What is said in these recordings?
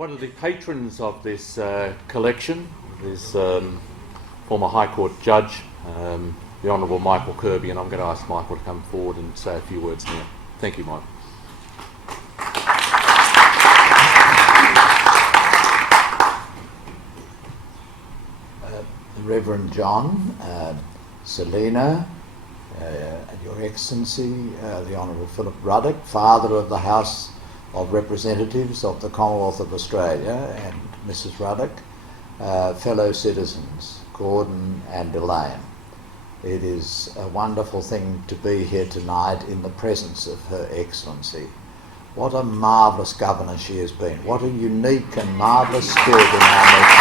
One of the patrons of this collection is former High Court Judge, the Honourable Michael Kirby, and I'm going to ask Michael to come forward and say a few words now. Thank you, Mike. Reverend John, Selina, Your Excellency, the Honourable Philip Ruddock, Father of the House of Representatives of the Commonwealth of Australia, and Mrs. Ruddock, fellow citizens, Gordon and Elaine. It is a wonderful thing to be here tonight in the presence of Her Excellency. What a marvellous governor she has been. What a unique and marvellous spirit in our midst.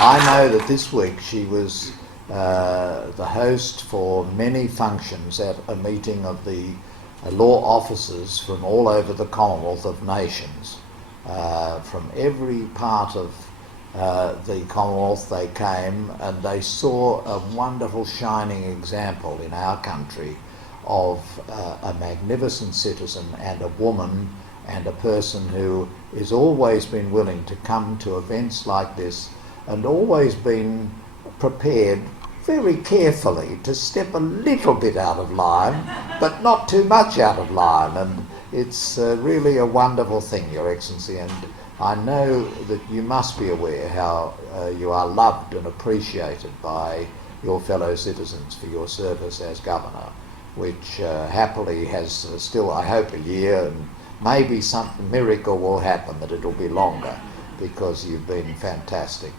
I know that this week she was the host for many functions at a meeting of the law officers from all over the Commonwealth of Nations. From every part of the Commonwealth they came, and they saw a wonderful shining example in our country of a magnificent citizen and a woman and a person who has always been willing to come to events like this and always been prepared very carefully to step a little bit out of line, but not too much out of line. And it's really a wonderful thing, Your Excellency, and I know that you must be aware how you are loved and appreciated by your fellow citizens for your service as Governor, which happily has still, I hope, a year, and maybe some miracle will happen that it'll be longer, because you've been fantastic.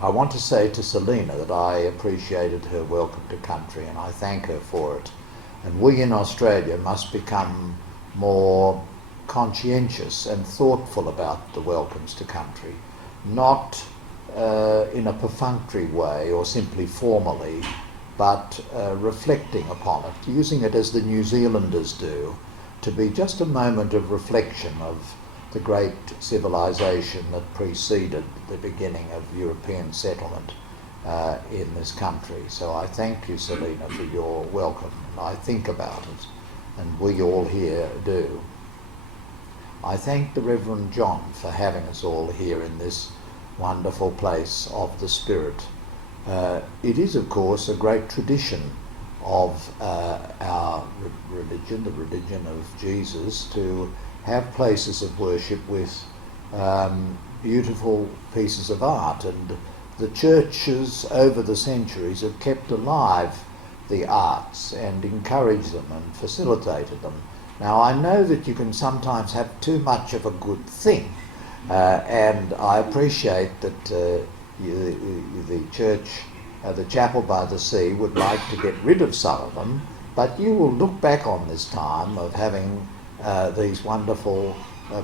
I want to say to Selina that I appreciated her welcome to country, and I thank her for it. And we in Australia must become more conscientious and thoughtful about the welcomes to country, not in a perfunctory way or simply formally, but reflecting upon it, using it as the New Zealanders do, to be just a moment of reflection of the great civilization that preceded the beginning of European settlement in this country. So I thank you, Selina, for your welcome, and I think about it, and we all here do. I thank the Reverend John for having us all here in this wonderful place of the Spirit. It is, of course, a great tradition of our religion, the religion of Jesus, to have places of worship with beautiful pieces of art, and the churches over the centuries have kept alive the arts and encouraged them and facilitated them. Now, I know that you can sometimes have too much of a good thing, and I appreciate that the church, the chapel by the sea, would like to get rid of some of them, but you will look back on this time of having these wonderful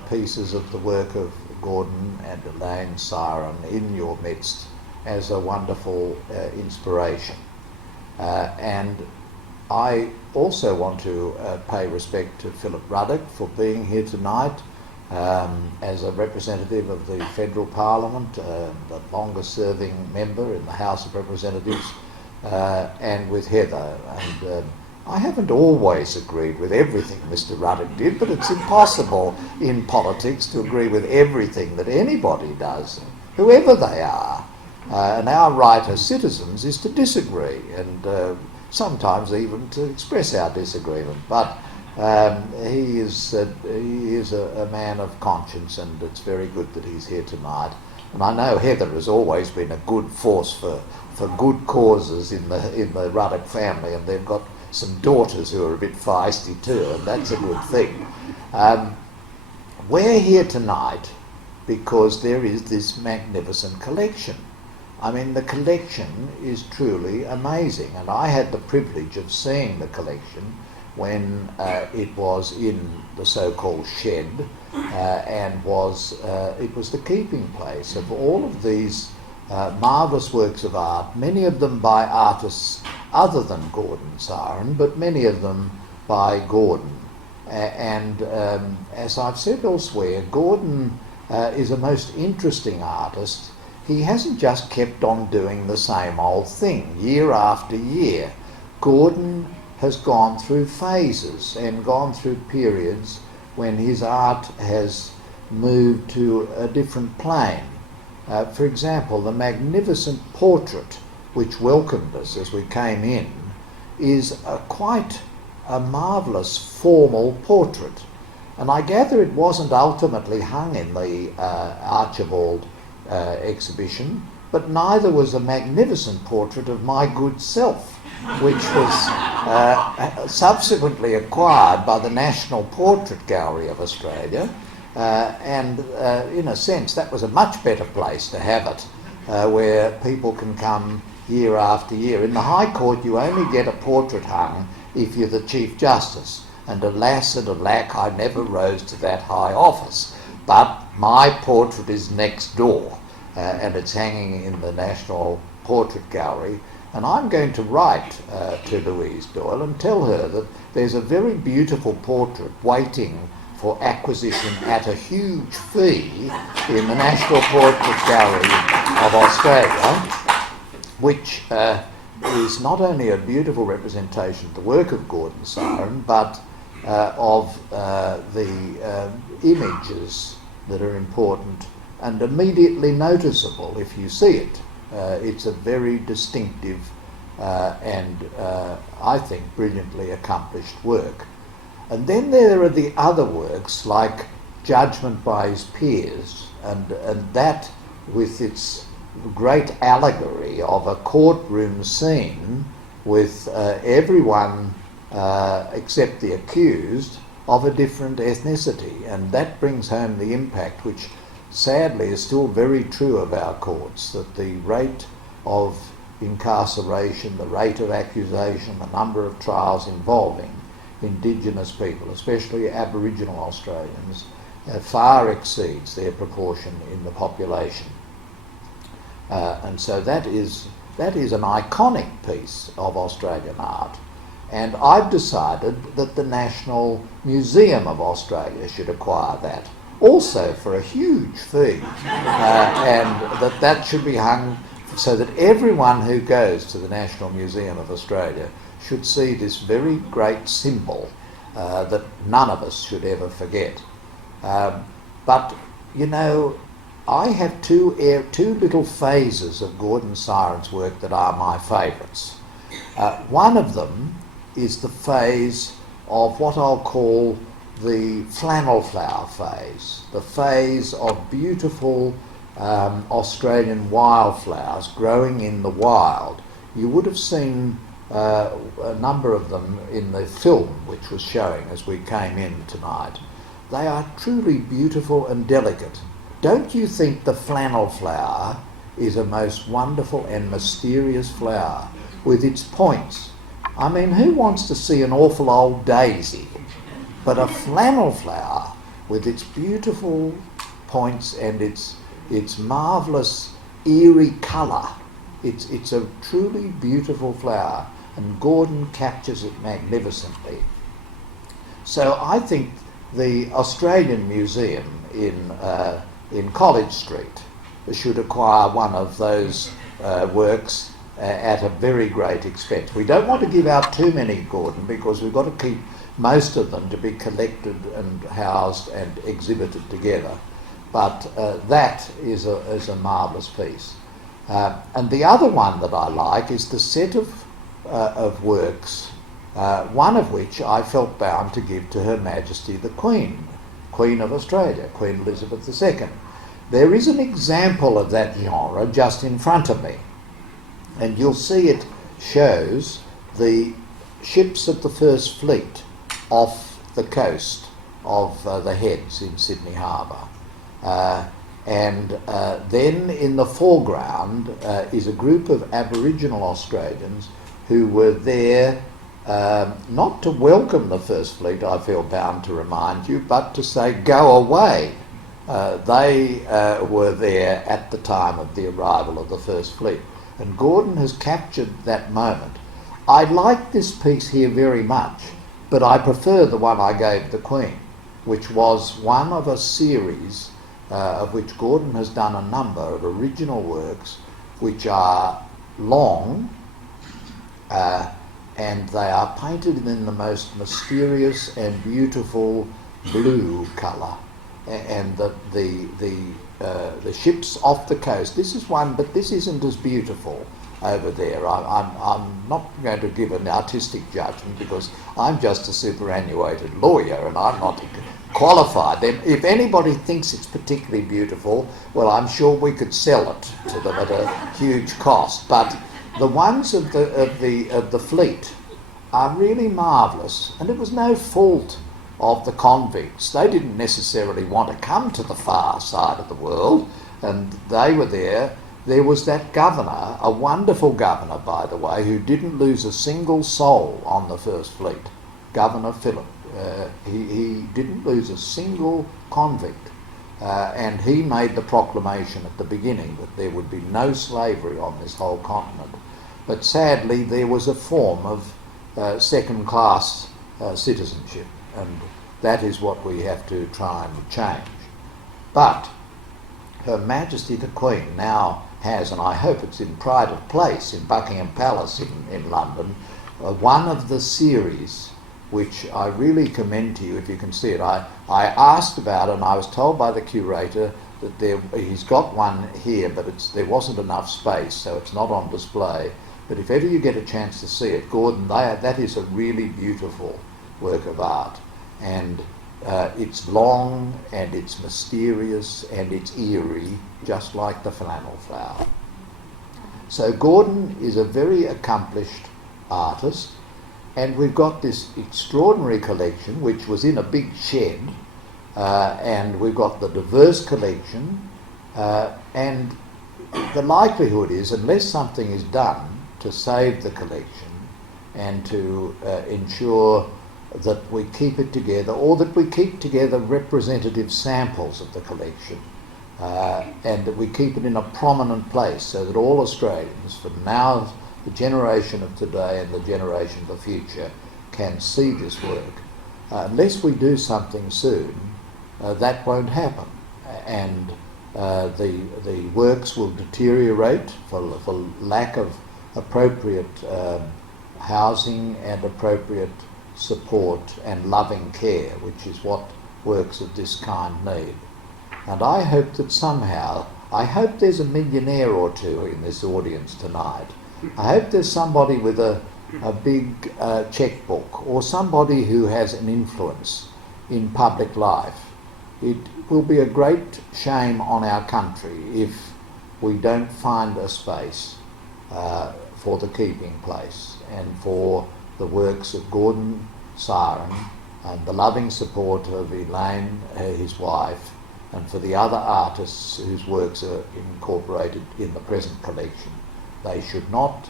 pieces of the work of Gordon and Elaine Siren in your midst as a wonderful inspiration. And I also want to pay respect to Philip Ruddock for being here tonight as a representative of the Federal Parliament, the longest serving member in the House of Representatives, and with Heather. And I haven't always agreed with everything Mr. Ruddock did, but it's impossible in politics to agree with everything that anybody does, whoever they are. And our right as citizens is to disagree, and sometimes even to express our disagreement. But he is a man of conscience, and it's very good that he's here tonight. And I know Heather has always been a good force for good causes in the Ruddock family, and they've got some daughters who are a bit feisty too, and that's a good thing. We're here tonight because there is this magnificent collection. I mean, the collection is truly amazing, and I had the privilege of seeing the collection when it was in the so-called shed, and it was the keeping place of all of these marvellous works of art, many of them by artists other than Gordon Siren, but many of them by Gordon. And as I've said elsewhere, Gordon is a most interesting artist. He hasn't just kept on doing the same old thing year after year. Gordon has gone through phases and gone through periods when his art has moved to a different plane. For example, the magnificent portrait which welcomed us as we came in is quite a marvellous formal portrait. And I gather it wasn't ultimately hung in the Archibald exhibition, but neither was a magnificent portrait of my good self, which was subsequently acquired by the National Portrait Gallery of Australia. And in a sense, that was a much better place to have it, where people can come year after year. In the High Court, you only get a portrait hung if you're the Chief Justice. And alas and alack, I never rose to that high office. But my portrait is next door, and it's hanging in the National Portrait Gallery. And I'm going to write to Louise Doyle and tell her that there's a very beautiful portrait waiting for acquisition at a huge fee in the National Portrait Gallery of Australia, which is not only a beautiful representation of the work of Gordon Siren, but of the images that are important and immediately noticeable if you see it. It's a very distinctive and I think brilliantly accomplished work. And then there are the other works like Judgment by His Peers, and that with its great allegory of a courtroom scene with everyone except the accused of a different ethnicity, and that brings home the impact which sadly is still very true of our courts, that the rate of incarceration, the rate of accusation, the number of trials involving Indigenous people, especially Aboriginal Australians, far exceeds their proportion in the population. And so that is an iconic piece of Australian art. And I've decided that the National Museum of Australia should acquire that, also for a huge fee, and that should be hung so that everyone who goes to the National Museum of Australia should see this very great symbol that none of us should ever forget. But, you know, I have two little phases of Gordon Siren's work that are my favourites. One of them is the phase of what I'll call the flannel flower phase, the phase of beautiful Australian wildflowers growing in the wild. You would have seen a number of them in the film which was showing as we came in tonight. They are truly beautiful and delicate. Don't you think the flannel flower is a most wonderful and mysterious flower with its points? I mean, who wants to see an awful old daisy? But a flannel flower with its beautiful points and its marvellous eerie colour. It's a truly beautiful flower, and Gordon captures it magnificently. So I think the Australian Museum in College Street should acquire one of those works at a very great expense. We don't want to give out too many, Gordon, because we've got to keep most of them to be collected and housed and exhibited together. But that is a marvellous piece. And the other one that I like is the set of works, one of which I felt bound to give to Her Majesty the Queen of Australia, Queen Elizabeth II. There is an example of that genre just in front of me, and you'll see it shows the ships of the First Fleet off the coast of the Heads in Sydney Harbour. And then in the foreground is a group of Aboriginal Australians who were there not to welcome the First Fleet, I feel bound to remind you, but to say, go away. They were there at the time of the arrival of the First Fleet. And Gordon has captured that moment. I like this piece here very much, but I prefer the one I gave the Queen, which was one of a series of which Gordon has done a number of original works which are long and they are painted in the most mysterious and beautiful blue colour, and the ships off the coast. This is one, but this isn't as beautiful over there. I'm not going to give an artistic judgment because I'm just a superannuated lawyer and I'm not qualified. Then if anybody thinks it's particularly beautiful, well, I'm sure we could sell it to them at a huge cost. But the ones of the fleet are really marvellous, and it was no fault of the convicts. They didn't necessarily want to come to the far side of the world, and they were there. There was that governor, a wonderful governor, by the way, who didn't lose a single soul on the First Fleet, Governor Phillip. He didn't lose a single convict, and he made the proclamation at the beginning that there would be no slavery on this whole continent. But sadly, there was a form of second-class citizenship, and that is what we have to try and change. But Her Majesty the Queen now has, and I hope it's in pride of place, in Buckingham Palace in London, one of the series which I really commend to you if you can see it. I asked about it and I was told by the curator that he's got one here, but there wasn't enough space, so it's not on display. But if ever you get a chance to see it, Gordon, that is a really beautiful work of art. And it's long and it's mysterious and it's eerie, just like the flannel flower. So Gordon is a very accomplished artist, and we've got this extraordinary collection which was in a big shed, and we've got the diverse collection, and the likelihood is, unless something is done to save the collection and to ensure that we keep it together, or that we keep together representative samples of the collection, and that we keep it in a prominent place so that all Australians, from now, the generation of today and the generation of the future, can see this work. Unless we do something soon, that won't happen, and the works will deteriorate for lack of appropriate housing and appropriate support and loving care, which is what works of this kind need. And I hope that somehow, I hope there's a millionaire or two in this audience tonight. I hope there's somebody with a big checkbook, or somebody who has an influence in public life. It will be a great shame on our country if we don't find a space for the keeping place and for the works of Gordon Saring and the loving support of Elaine, his wife, and for the other artists whose works are incorporated in the present collection. They should not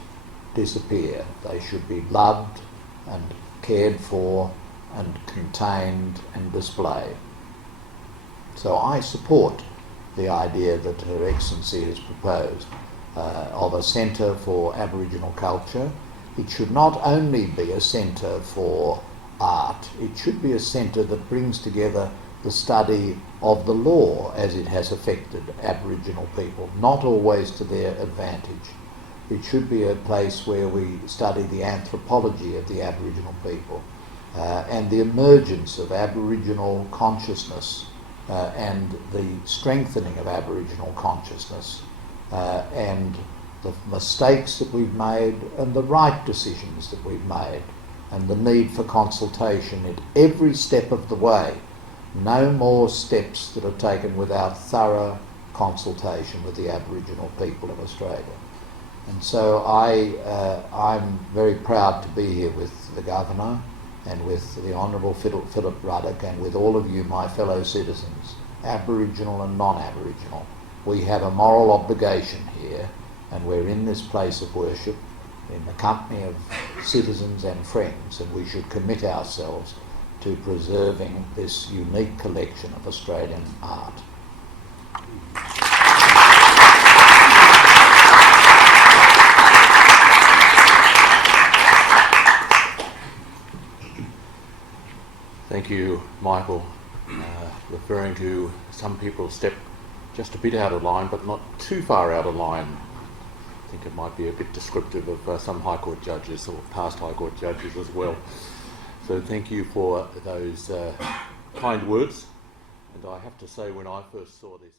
disappear. They should be loved and cared for and contained and displayed. So I support the idea that Her Excellency has proposed of a centre for Aboriginal culture. It should not only be a centre for art, it should be a centre that brings together the study of the law as it has affected Aboriginal people, not always to their advantage. It should be a place where we study the anthropology of the Aboriginal people and the emergence of Aboriginal consciousness and the strengthening of Aboriginal consciousness and the mistakes that we've made and the right decisions that we've made, and the need for consultation at every step of the way. No more steps that are taken without thorough consultation with the Aboriginal people of Australia. And so I'm very proud to be here with the Governor and with the Honourable Philip Ruddock and with all of you, my fellow citizens, Aboriginal and non-Aboriginal. We have a moral obligation here, and we're in this place of worship in the company of citizens and friends, and we should commit ourselves to preserving this unique collection of Australian art. Thank you, Michael. Referring to some people step just a bit out of line, but not too far out of line. I think it might be a bit descriptive of some High Court judges or past High Court judges as well. So thank you for those kind words. And I have to say, when I first saw this